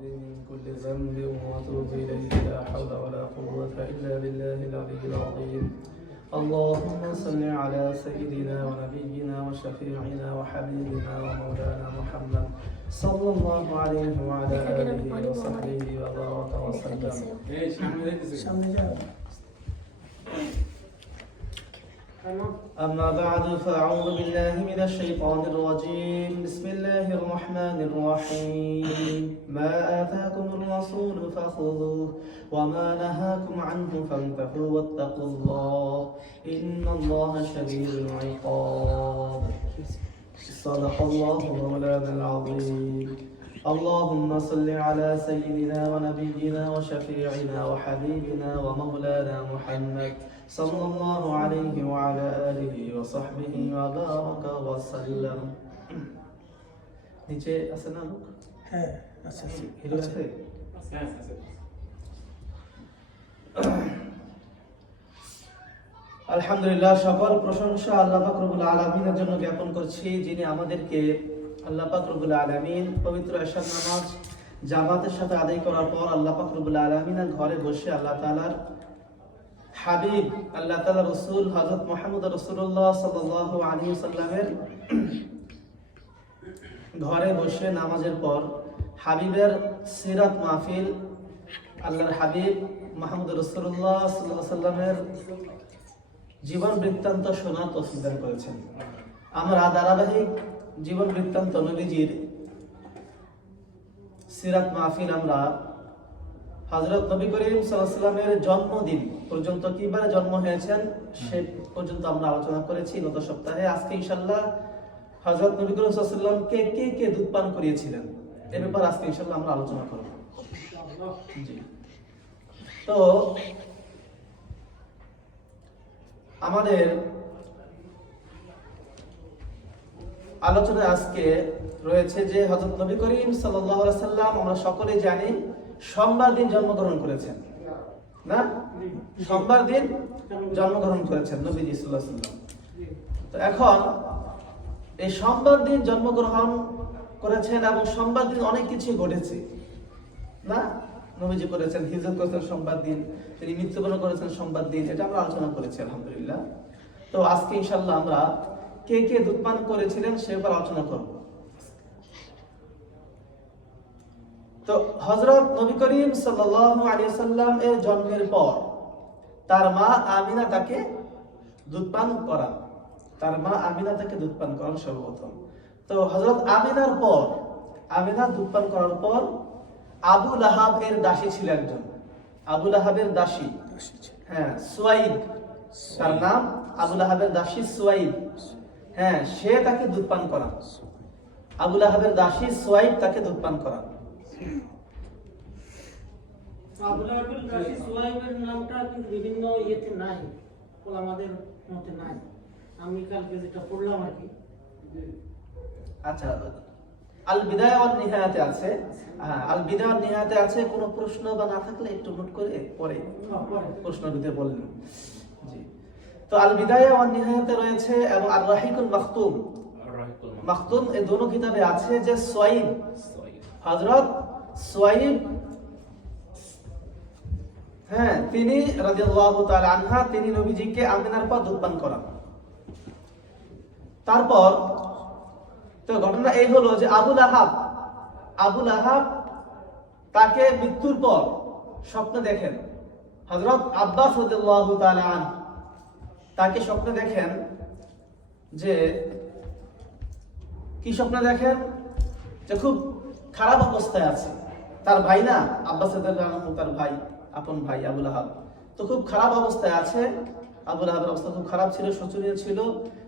من كل ذنب وأتوب إليك لا حول ولا قوة إلا بالله العلي العظيم. اللهم صل على سيدنا ونبينا وشفيعنا وحبيبنا ومولانا محمد صلى الله عليه وعلى آله وصحبه وبارك وسلم. أما بعد فأعوذ بالله من الشيطان الرجيم. بسم الله الرحمن الرحيم. ما آتاكم الرسول فخذوه وما نهاكم عنه فانتهوا واتقوا الله إن الله شديد العقاب. صدق الله مولانا العظيم. اللهم صل على سيدنا ونبينا وشفيعنا وحبيبنا ومولانا محمد صلى الله عليه وعلى آله وصحبه وبارك وسلم. নিচে আছে না লোক? হ্যাঁ আছে হিরো আছে? হ্যাঁ আছে। আলহামদুলিল্লাহ, সকল প্রশংসা আল্লাহ পাক রব্বুল আলামিনের জন্য জ্ঞাপন করছি, যিনি আমাদেরকে আল্লাহ পাক রব্বুল আলামিন পবিত্র এশার নামাজ জামাতের সাথে আদায় করার পর আল্লাহ পাক রব্বুল আলামিনের ঘরে বসে আল্লাহ তাআলার হাবিব আল্লাহ তাআলার রাসূল হযরত মুহাম্মদ রাসূলুল্লাহ সাল্লাল্লাহু আলাইহি ওয়াসাল্লামের ঘরে বসে নামাজের পর হাবিবের সিরাত মাহফিল, আল্লাহর হাবিব মুহাম্মদ রাসূলুল্লাহ সাল্লাল্লাহু আলাইহি ওয়াসাল্লামের জীবন বৃত্তান্ত শোনার তৌফিক দান করেছেন। আমরা ধারাবাহিক জীবন বৃত্তান্ত নবীজির সিরাত মাহফিল আমরা হযরত নবী করিম সাল্লাল্লাহু আলাইহি ওয়াসাল্লামের জন্মদিন পর্যন্ত কিভাবে জন্ম হয়েছেন সে পর্যন্ত আমরা আলোচনা করেছি গত সপ্তাহে। আজকে ইনশাআল্লাহ হযরত নবী করিম সাল্লাল্লাহু আলাইহি ওয়াসাল্লামকে কে দুধ পান করিয়েছিলেন এ ব্যাপারে আজকে ইনশাআল্লাহ আমরা আলোচনা করব। জি, তো আমাদের আলোচনায় আজকে রয়েছে যে হযরত নবী করিম সাল্লাল্লাহু আলাইহি ওয়াসাল্লাম আমরা সকলেই জানি সোমবার দিন জন্মগ্রহণ করেছেন, না? সোমবার দিন জন্মগ্রহণ করেছেন নবীজি সাল্লাল্লাহু আলাইহি ওয়াসাল্লাম। তো এখন এই সোমবার দিন জন্মগ্রহণ করেছেন এবং সোমবার দিন অনেক কিছু ঘটেছে, না? নবীজি করেছেন হিজরত করেছেন সোমবার দিন, তিনি মৃত্যুবরণ করেছেন সোমবার দিন, এটা আমরা আলোচনা করেছি আলহামদুলিল্লাহ। তো আজকে ইনশাআল্লাহ আমরা কে দুধ পান করেছিলেন সে ব্যাপারে আলোচনা করব। তো হযরত নবী করিম সাল্লাল্লাহু আলাইহি ওয়াসাল্লাম এর জন্মের পর তার মা আমিনা তাকে দুধ পান করান, তার মা আমিনা তাকে দুধ পান করান সর্বপ্রথম। তো হযরত আমিনার পর আমিনা দুধ পান করার পর আবু লাহাব এর দাসী ছিল একজন, আবু লাহাবের দাসী, হ্যাঁ সুয়াইদ, তার নাম আবু লাহাবের দাসী সুয়াইদ, হ্যাঁ সে তাকে দুধ পান করান। আবু লাহাবের দাসী সুয়াইদ তাকে দুধ পান করান। আবু লাহাবের দাসী সুয়াইবের নামটা কিন্তু বিভিন্ন ইয়েতে নাই, আমাদের মতে নাই। আমি কালকে যেটা পড়লাম আর কি, আচ্ছা আল বিদায়া ওয়ান নিহায়াতে আছে, হ্যাঁ আল বিদায়া ওয়ান নিহায়াতে আছে। কোনো প্রশ্ন বা না থাকলে একটু নোট করে পরে প্রশ্ন দিতে বললেন। জি, তো আল বিদায়া ওয়ান নিহায়াতে রয়েছে এবং আর রাহিকুল মাখতুম, মাখতুম এই দুটো কিতাবে আছে যে সুয়াইব, হযরত সুয়াইব, হ্যাঁ তিনি রাদিয়াল্লাহু তাআলা আনহা তিনি নবীজিকে আমিনার পর দুধ পান করান। তারপর তো ঘটনা এই হলো যে আবু লাহাব তাকে মৃত্যুর পর স্বপ্নে দেখেন, হযরত আব্বাস রাদিয়াল্লাহু তাআলা আনহু তাকে স্বপ্নে দেখেন যে কি স্বপ্নে দেখেন যে খুব খারাপ অবস্থায় আছে। তার ভাই না আব্বাস রাদিয়াল্লাহু আনহু, তার ভাই, আপন ভাই আবু লাহাব, তো খুব খারাপ অবস্থায় আছে। আবু লাহাবের অবস্থা খুব খারাপ ছিল, শোচনীয় ছিল।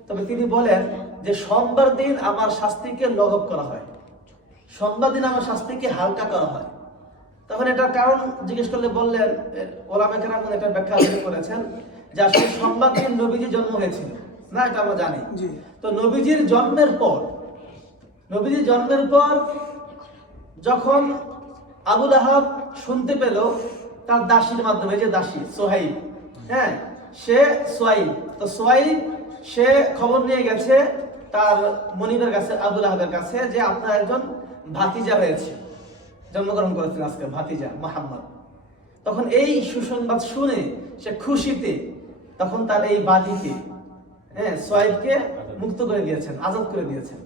তবে তিনি বলেন যে সোমবার দিন আমার শাস্তিকে লঘব করা হয়, সোমবার দিন আমার শাস্তিকে হালকা করা হয়। তখন এটার কারণ জিজ্ঞেস করলে বললেন, ওলামা কেরাম এটা ব্যাখ্যা করেছেন যে আসলে সোমবার দিন নবীজি জন্ম হয়েছিল, না এটা আমরা জানি। তো নবীজির জন্মের পর যখন আবু লাহাব শুনতে পেল তার দাসীর মাধ্যমে, যে দাসী সোহাইব, হ্যাঁ সে সোয়াইব, তো সোয়াইব সে খবর নিয়ে গেছে তার মনিবের কাছে, আবু লাহাবের কাছে, যে আপনার একজন ভাতিজা হয়েছে, জন্মগ্রহণ করেছেন আজকে ভাতিজা মুহাম্মদ। তখন এই সুসংবাদ শুনে সে খুশিতে তখন তার এই বাদীকে সোয়াইবকে মুক্ত করে দিয়েছেন, আজাদ করে দিয়েছেন।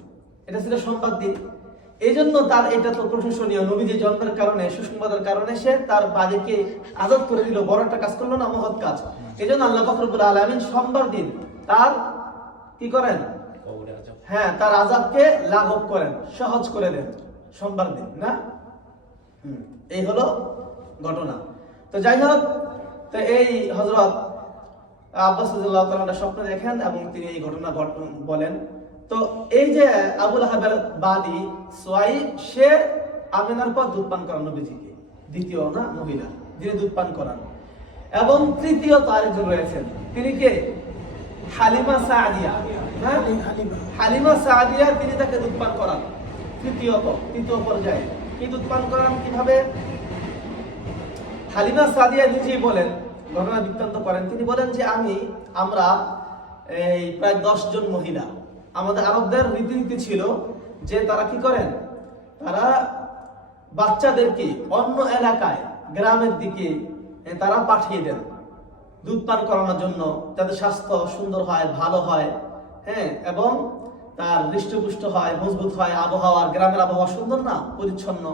এটা ছিল সংবাদ দিন। এই জন্য তার এটা তো প্রশংসনীয়, নবীজি জন্মের কারণে, সুসংবাদের কারণে সে তার বাদীকে আজাদ করে দিল। বড় একটা কাজ করলো না, মহৎ কাজ। এই জন্য আল্লাহ পাক রব্বুল আলামিন সোমবার দিন তার কি করেন, তার আযাবকে লাঘব করেন, সহজ করে দেন সোমবার দিন না। এই হলো ঘটনা। তো যাই হোক, তো এই হযরত আব্বাস রাদিয়াল্লাহু তাআলা স্বপ্ন দেখেন এবং তিনি এই ঘটনা বলেন। তো এই যে আবু লাহাবের বাদী সুয়াইব, সে আমিনার পর দুধ পান করান নবীজিকে, দ্বিতীয় না মহিলা যিনি দুধ পান করান। এবং তৃতীয় আরেকজন রয়েছেন, তিনি কে? হালিমা সাদিয়া। হালিমা সাদিয়া, তিনি তাকে দুধ পান করান তৃতীয় পর্যায়ে। কি দুধ পান করান কিভাবে? হালিমা সাদিয়া নিজেই বলেন, ঘটনা বৃত্তান্ত করেন। তিনি বলেন যে আমরা এই প্রায় 10 জন মহিলা, আমাদের আরবদের রীতিনীতি ছিল যে তারা কি করেন, তারা বাচ্চাদেরকে অন্য এলাকায়, গ্রামের দিকে তারা পাঠিয়ে দেন দুধ পান করানোর জন্য, যাতে স্বাস্থ্য সুন্দর হয়, ভালো হয়, এবং তার হৃষ্টপুষ্ট হয়, মজবুত হয়। আবহাওয়ার, গ্রামের আবহাওয়া সুন্দর না, পরিচ্ছন্ন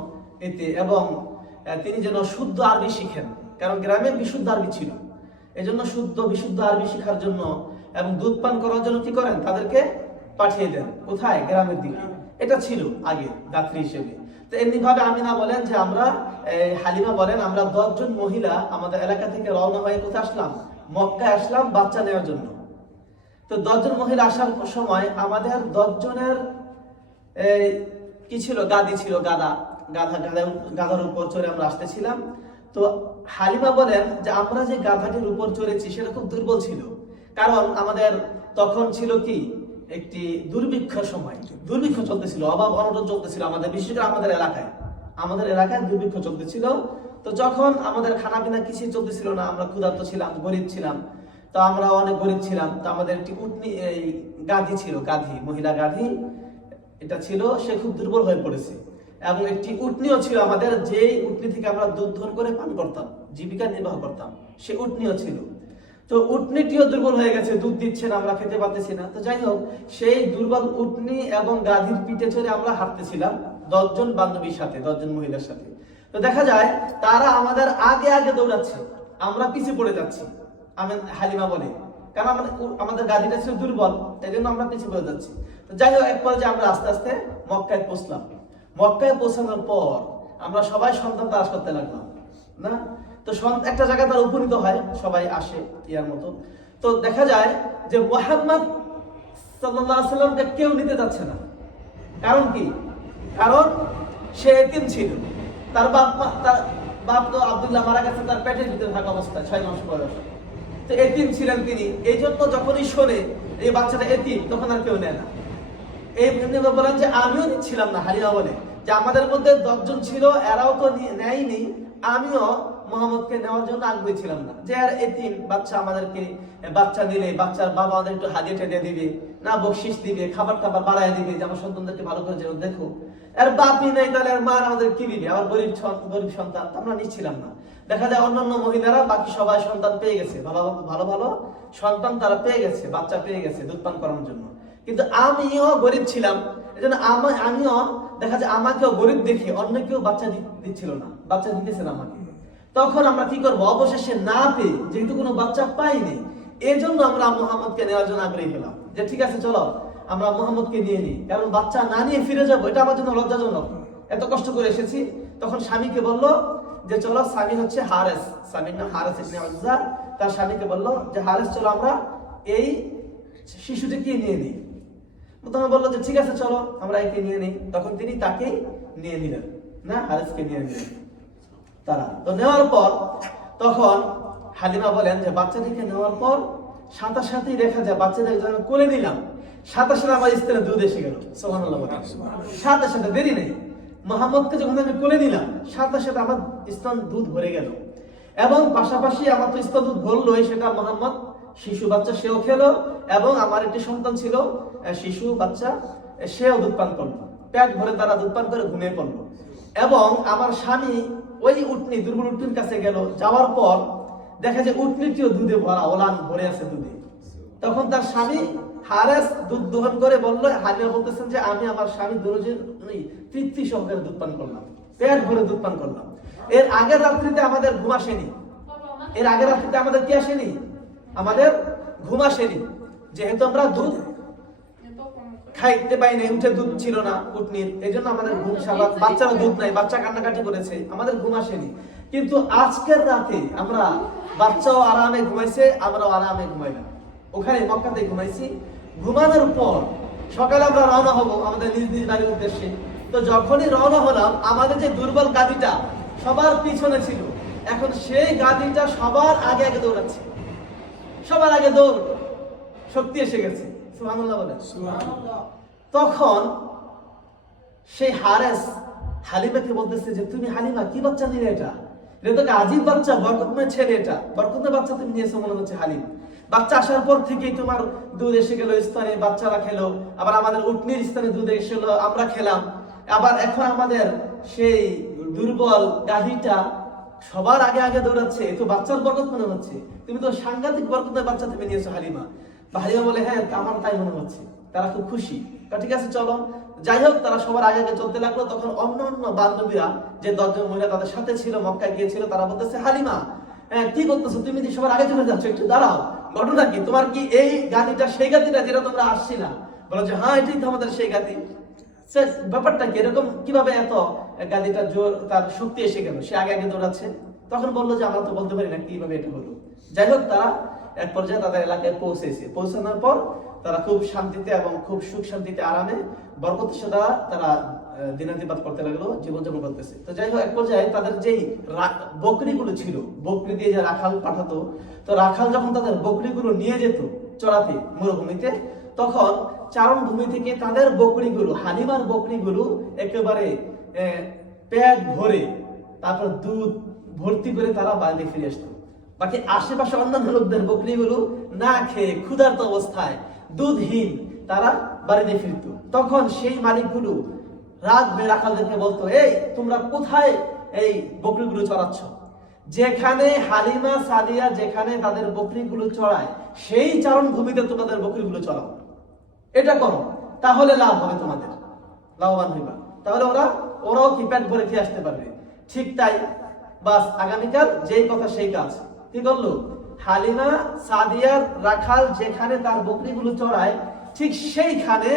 এতে, এবং তিনি যেন শুদ্ধ আরবি শিখেন, কারণ গ্রামে বিশুদ্ধ আরবি ছিল। এই জন্য বিশুদ্ধ আরবি শেখার জন্য এবং দুধ পান করার জন্য কি করেন, তাদেরকে পাঠিয়ে দেন কোথায়, গ্রামের দিকে। এটা ছিল আগে দাত্রী হিসেবে। তো এমনি ভাবে আমিনা বলেন যে হালিমা বলেন, আমরা 10 জন মহিলা আমাদের এলাকা থেকে রওনা হয়ে কোথায় আসলাম, মক্কায় আসলাম বাচ্চা নেওয়ার জন্য। তো 10 জন মহিলা আসার সময় আমাদের 10 জনের কি ছিল, গাদি ছিল, গাধার উপর চড়ে আমরা আসতেছিলাম। তো হালিমা বলেন যে আমরা যে গাধাটির উপর চড়েছি সেটা খুব দুর্বল ছিল, কারণ আমাদের তখন ছিল কি, একটি দুর্ভিক্ষ সময়, দুর্ভিক্ষ চলতেছিল, অভাব অনটন চলতেছিল আমাদের, বিশেষ করে আমাদের এলাকায় দুর্ভিক্ষ চলতেছিল। তো যখন আমাদের খানা পিনা কিছুই চলতেছিল না, আমরা ক্ষুধার্ত ছিলাম, গরিব ছিলাম। তো আমরা অনেক গরিব ছিলাম। তো আমাদের একটি উটনি, এই গাধি ছিল, মহিলা গাধি এটা ছিল, সে খুব দুর্বল হয়ে পড়েছে। এবং একটি উটনিও ছিল আমাদের, যে উটনি থেকে আমরা দুধ ধর করে পান করতাম, জীবিকা নির্বাহ করতাম, সে উটনিও ছিল। তো উটনিটিও দুর্বল হয়ে গেছে, দুধ দিচ্ছে না, আমরা খেতে পারতেছি না। তো যাই হোক, সেই দুর্বল উটনি এবং গাধীর পিঠে চড়ে আমরা হাঁটতেছিলাম 10 জন বান্ধবীর সাথে, 10 জন মহিলার সাথে। তো দেখা যায় তারা আমাদের আগে আগে দৌড়াচ্ছে, আমরা পিছিয়ে পড়ে যাচ্ছি। হালিমা বলে, কারণ আমাদের গাড়িটা ছিল দুর্বল, এই জন্য আমরা পিছিয়ে পড়ে যাচ্ছি। তো যাই হোক, এক পর্যায়ে আমরা আস্তে আস্তে মক্কায় পৌঁছলাম। মক্কায় পৌঁছানোর পর আমরা সবাই সন্তান তালাশ করতে লাগলাম না। তো একটা জায়গায় তারা উপনীত হয়, সবাই আসে ইয়ার মতো। তো দেখা যায় যে মুহাম্মদ সাল্লাল্লাহু আলাইহি সাল্লামকে কেউ নিতে যাচ্ছে না। কারণ কি? কারণ সে এতিম ছিল, তার বাপ তো আব্দুল্লাহ মারা গেছে তার পেটের ভিতরে থাকা অবস্থায়, 6 মাস বয়স। তো এতিম ছিলেন তিনি। এই জন্য যখনই শোনে এই বাচ্চাটা এতিম, তখন আর কেউ নেয় না। এই বলেন যে আমিও নিচ্ছিলাম না। হালিমা বলে যে আমাদের মধ্যে 10 জন ছিল, এরাও তো নেয়নি, আমিও মুহাম্মদকে নেওয়ার জন্য আগ্রহী ছিলাম না। যে আর এতিম বাচ্চা, আমাদেরকে বাচ্চা দিলে বাচ্চার বাবা আমাদের একটু হাদিয়া টেদিয়া দিবে না, বকশিস দিবে, খাবার টাবার বাড়ায় দিবে, যে আমার সন্তানদেরকে ভালো করে যেন দেখো। এর বাপই নাই, তাহলে আর মা আমাদের কি দিবে? আবার গরিব সন্তান, আমরা নিচ্ছিলাম না। দেখা যায় অন্যান্য মহিলারা বাকি সবাই সন্তান পেয়ে গেছে, ভালো ভালো সন্তান তারা পেয়ে গেছে, বাচ্চা পেয়ে গেছে দুধ পান করানোর জন্য। কিন্তু আমিও গরিব ছিলাম, এজন্য আমিও দেখা যায় আমাকেও গরিব দেখে অন্য কেউ বাচ্চা দিচ্ছিল না, বাচ্চা দিতেছে না আমাকে। তখন আমরা কি করবো? অবশেষে না পেয়ে, যেহেতু কোনো বাচ্চা পাইনি, এই জন্য আমরা মুহাম্মদকে নেওয়ার জন্য আগ্রহী হলাম, যে ঠিক আছে চলো আমরা মুহাম্মদকে নিয়ে নিই, কারণ বাচ্চা না নিয়ে ফিরে যাবো এটা আমার জন্য লজ্জাজনক, এত কষ্ট করে এসেছি। তখন স্বামীকে বলল যে চলো, স্বামী হচ্ছে হারেস, স্বামীর নাম হারেস ইবনে উজ্জা। তার স্বামীকে বলল যে হারেস চলো আমরা এই শিশুটিকে নিয়ে নিই। তখন বললো যে ঠিক আছে চলো আমরা একে নিয়ে নিই। তখন তিনি তাকে নিয়ে নিলেন না, হারেসকে নিয়ে নিলেন তারা। তো নেওয়ার পর তখন হালিমা বলেন যে বাচ্চাটিকে নেওয়ার পর সাথে সাথেই দেখা যায় বাচ্চাদের যখন কোলে নিলাম, সাথে সাথে আমার স্তনে দুধ এসে গেল। সুবহানাল্লাহ, সাথে সাথে দেরি নেই। মুহাম্মদকে যখন আমি কোলে নিলাম, সাথে সাথে আমার স্তন দুধ ভরে গেল। এবং পাশাপাশি আমার তো স্তন দুধ ভরলোই, সেটা মুহাম্মদ শিশু বাচ্চা সেও খেলো, এবং আমার একটি সন্তান ছিল শিশু বাচ্চা, সেও দুধ পান করলো। পেট ভরে তারা দুধ পান করে ঘুমিয়ে পড়লো। এবং আমার স্বামী ওই উটনি, দুর্বল উটনির কাছে গেল, যাওয়ার পর দেখা যায় উটনিটিও দুধে ভরা, ওলান ভরে আছে দুধে। তখন তার স্বামী হারেস দুধ দোহন করে বলল, হালিমা বলতেছেন যে আমি আমার স্বামী দুরুজের তৃপ্তি সহকারে দুধ পান করলাম, পেট ভরে দুধ পান করলাম। এর আগের রাত্রিতে আমাদের ঘুম আসেনি, এর আগের রাত্রিতে আমাদের কি আসেনি, আমাদের ঘুম আসেনি, যেহেতু আমরা দুধ খাইতে পাই নাই, উঠে দুধ ছিল না উটনির, এই জন্য আমাদের ঘুম, বাচ্চারা দুধ নাই, বাচ্চা কান্নাকাটি করেছে, আমাদের ঘুম আসেনি। কিন্তু আজকের রাতে আমরা, বাচ্চাও আরামে ঘুমাইছে, আমরাও আরামে ঘুমাইলাম, ওখানে মক্কাতে ঘুমাইছি। ঘুমানোর পর সকালে আমরা রওনা হব আমাদের নিজ নিজ বাড়ির উদ্দেশ্যে। তো যখনই রওনা হলাম, আমাদের যে দুর্বল গাড়িটা সবার পিছনে ছিল, এখন সেই গাড়িটা সবার আগে আগে দৌড়াচ্ছে, সবার আগে দৌড়, শক্তি এসে গেছে। সুবহানাল্লাহ বলেন। তখন সেই হারেস হালিমাকে বলতেছে যে তুমি হালিমা কি বাচ্চা নিলে, এটা তো আজীব বাচ্চা, বরকতময় ছেলে, এটা বরকতময় বাচ্চা তুমি নিয়েছো মনে হচ্ছে হালিম। বাচ্চা আসার পর থেকেই তোমার দুধ এসে গেল স্থানে, বাচ্চারা খেলো, আবার আমাদের উটনির স্থানে দুধ এসে গেলো, আমরা খেলাম, আবার এখন আমাদের সেই দুর্বল গাভীটা সবার আগে আগে দৌড়াচ্ছে, এ তো বাচ্চার বরকত মনে হচ্ছে, তুমি তো সাংঘাতিক বরকতের বাচ্চা তুমি নিয়েছো হালিমা। হালিমা বলে হ্যাঁ আমার তাই মনে হচ্ছে। তারা খুব খুশি, ঠিক আছে চলো। যাই হোক, তারা সবার আগে আগে চলতে লাগলো। তখন অন্য অন্য বান্ধবীরা, যে 10 জন মহিলা তাদের সাথে ছিল, মক্কায় গিয়েছিল, তারা বলতেছে হালিমা কি করতেছো, তুমি যে সবার আগে চলে যাচ্ছ, একটু দাঁড়াও, ঘটনা কি, তোমার কি এই গাড়িটা সেই গাড়িটা যেটা তোমরা আসছিলা? বলো যে হ্যাঁ এটাই তো আমাদের সেই গাড়ি। ব্যাপারটা কি, এরকম কিভাবে এত গাড়িটা জোর, তার শক্তি এসে গেল, সে আগে আগে দৌড়াচ্ছে? তখন বললো যে আমরা তো বলতে পারি না কিভাবে এটা হলো। যাই হোক, তারা এক পর্যায়ে তাদের এলাকায় পৌঁছেছে। পৌঁছানোর পর তারা খুব শান্তিতে এবং খুব সুখ শান্তিতে আরামে বরকতের সাথে তারা দিনাতিপাত করতে লাগলো, জীবনযাপন করতেছে। তো যাই হোক, এক পর্যায়ে তাদের যেই বকরিগুলো ছিল, বকরি দিয়ে যে রাখাল পাঠাতো, তো রাখাল যখন তাদের বকরিগুলো নিয়ে যেত চড়াতে মরুভূমিতে, তখন চারণভূমি থেকে তাদের বকরিগুলো, হালিমার বকরিগুলো একেবারে পেট ভরে, তারপর দুধ ভর্তি করে তারা বাড়িতে ফিরে আসতো। বাকি আশেপাশে অন্যান্য লোকদের বকরিগুলো না খেয়ে ক্ষুধার্ত অবস্থায়, দুধহীন, তারা বাড়িতে ফিরত। তখন সেই মালিকগুলো রাগ হয়ে রাখালদেরকে বলতো, এই তোমরা কোথায় এই বকরিগুলো চড়াচ্ছ? যেখানে হালিমা সাদিয়া যেখানে তাদের বকরিগুলো চড়ায়, সেই চারণভূমিতে তোমাদের বকরিগুলো চড়াও, এটা করো, তাহলে লাভ হবে, তোমাদের লাভবান হইবা। তাহলে ওরাও কি পেট ভরে খেয়ে আসতে পারবে। ঠিক তাই, বাস আগামীকাল যেই কথা সেই কাজ। কি করলো? হালিমা সাদিয়ার রাখাল যেখানে তার বকরিগুলো চড়ায়, ঠিক সেইখানে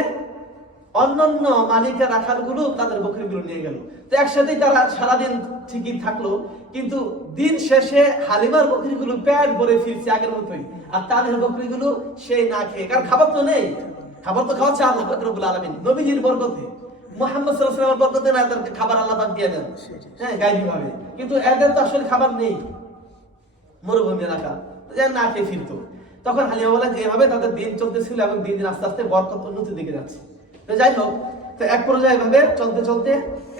অন্যান্য মালিকের রাখালগুলো তাদের বকরিগুলো নিয়ে গেল। তো একসাথেই তারা সারাদিন ঠিকই থাকলো, কিন্তু দিন শেষে হালিমার বকরিগুলো পেট ভরে ফিরছে আগের মতোই, আর তাদের বকরিগুলো সেই না খেয়ে, কারণ খাবার তো নেই, খাবার তো খাওয়াচ্ছে আল্লাহ পাক রব্বুল আলামিন, নবীজির বরকতে, মুহাম্মদ সাল্লাল্লাহু আলাইহি ওয়াসাল্লামের বরকতে না, তাদেরকে খাবার আল্লাহ পাক দিয়ে দেন, হ্যাঁ, গায়বী ভাবে। কিন্তু এদের তো আসলে খাবার নেই, মরুভূমি এলাকা, না খেয়ে ফিরতো। তখন হালিমা বলেন যে এভাবে তাদের দিন চলতেছিল এবং দিন দিন আস্তে আস্তে বরকত উন্নতির দিকে যাচ্ছে। তো যাই হোক, তো এক পর্যায়ে ভাবে চলতে চলতে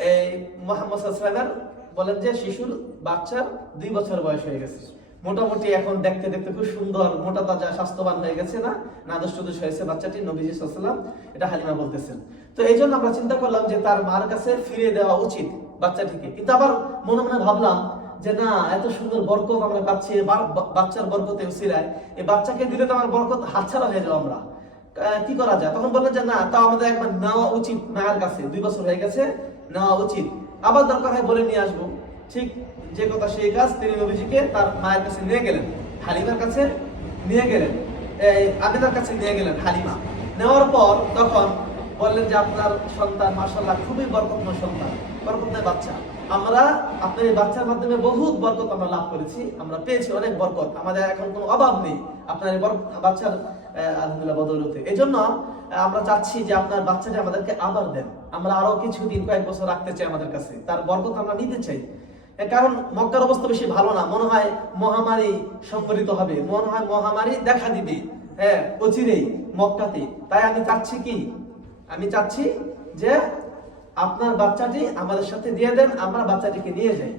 এই মুহাম্মদ সাল্লাল্লাহু আলাইহি ওয়াসাল্লাম বলেন যে শিশুর, বাচ্চার 2 বছর বয়স হয়ে গেছে, মোটামুটি এখন দেখতে দেখতে খুব সুন্দর, মোটা তাজা, স্বাস্থ্যবান হয়ে গেছে, না নাদুস টুদুস হয়েছে বাচ্চাটি, নবীজি সাল্লাল্লাহু আলাইহি ওয়াসাল্লাম এটা হালিমা বলতেছেন। তো এই জন্য আমরা চিন্তা করলাম যে তার মার কাছে ফিরিয়ে দেওয়া উচিত বাচ্চাটিকে। কিন্তু আবার মনে মনে ভাবলাম যে না, এত সুন্দর বরকত আমরা পাচ্ছি, বাচ্চার বরকতে উসিলায়, এই বাচ্চাকে দিলে তো আমার বরকত হাতছাড়া হয়ে যাবো, আমরা কি করা যায়? তখন বললেন যে না, তাও আমাদের একবার নেওয়া উচিত মায়ের কাছে, 2 বছর হয়ে গেছে, নেওয়া উচিত, আবার দরকার হয় বলে নিয়ে আসবো। ঠিক যে কথা সেই কাজ, তিনি নবীজিকে তার মায়ের কাছে নিয়ে গেলেন, হালিমার কাছে নিয়ে গেলেন, আমিনার কাছে নিয়ে গেলেন হালিমা। নেওয়ার পর তখন বললেন যে আপনার সন্তান মাশাআল্লাহ খুবই বরকতময় সন্তান, বরকতময় বাচ্চা, আমরা আপনার এই বাচ্চার মাধ্যমে বহুত বরকত আমরা লাভ করেছি, আমরা পেয়েছি অনেক বরকত, আমাদের এখন কোনো অভাব নেই আপনার এই বাচ্চার আলহামদুলিল্লাহ বদৌলতে। এই জন্য আমরা চাচ্ছি যে আপনার বাচ্চাটা আমাদেরকে আবার দেন, আমরা আরো কিছুদিন, কয়েক বছর রাখতে চাই আমাদের কাছে, তার বরকত আমরা নিতে চাই। কারণ মক্কার অবস্থা বেশি ভালো না, মনে হয় মহামারী সংঘটিত হবে, মনে হয় মহামারী দেখা দিবে, হ্যাঁ, অচিরেই মক্কাতে। তাই আমি চাচ্ছি যে আপনার বাচ্চাটি আমাদের সাথে দিয়ে দেন, আমরা বাচ্চাটিকে নিয়ে যাই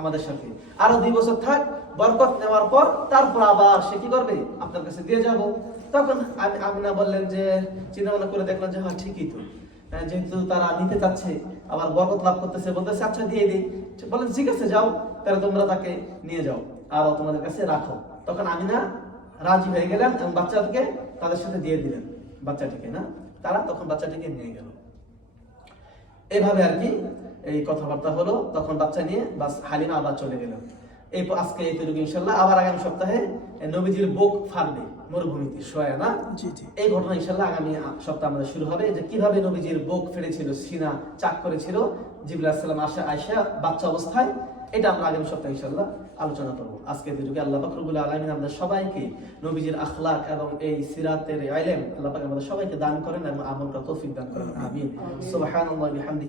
আমাদের সাথে, আরো 2 বছর থাক, বরকত নেওয়ার পর তারপর আবার সে কি করবে, আপনার কাছে দিয়ে যাব। তখন আমিনা বললেন যে, চিন্তা ভাবনা করে দেখলাম যে হ্যাঁ ঠিকই তো, যেহেতু তারা নিতে চাচ্ছে, আবার বরকত লাভ করতেছে, বলতেছে আচ্ছা দিয়ে দিই। বলেন ঠিক আছে যাও, তাহলে তোমরা তাকে নিয়ে যাও আর তোমাদের কাছে রাখো। তখন আমিনা রাজি হয়ে গেলেন এবং বাচ্চাকে তাদের সাথে দিয়ে দিলেন, বাচ্চাটিকে না, তারা তখন বাচ্চাটিকে নিয়ে গেল। এভাবে আর কি এই কথাবার্তা হলো। তখন বাচ্চা নিয়ে বাস হালিমা আবার চলে গেলেন। আজকে এই তৈরি ইনশাল্লাহ। আবার আগামী সপ্তাহে নবীজির বুক ফাটবে মরুভূমিতে শোয়া না, এই ঘটনা ইনশাল্লাহ আগামী সপ্তাহে আমাদের শুরু হবে, যে কিভাবে নবীজির বুক ফেটেছিল, সিনা চাক করেছিল জিবরাইল আলাইহিস সালাম আয়েশা বাচ্চা অবস্থায়। এটা আমরা আগামী সপ্তাহে ইনশাল্লাহ আলোচনা করবো। আজকে যুগে আল্লাহ পাক রব্বুল আলামিন আমাদের সবাইকে নবীজির আখলাক এবং এই সিরাতের ইলম আল্লাহ পাক আমাদের সবাইকে দান করেন এবং আমল করার তৌফিক দান করেন। আমিন। সুবহানাল্লাহি ওয়া বিহামদিহি।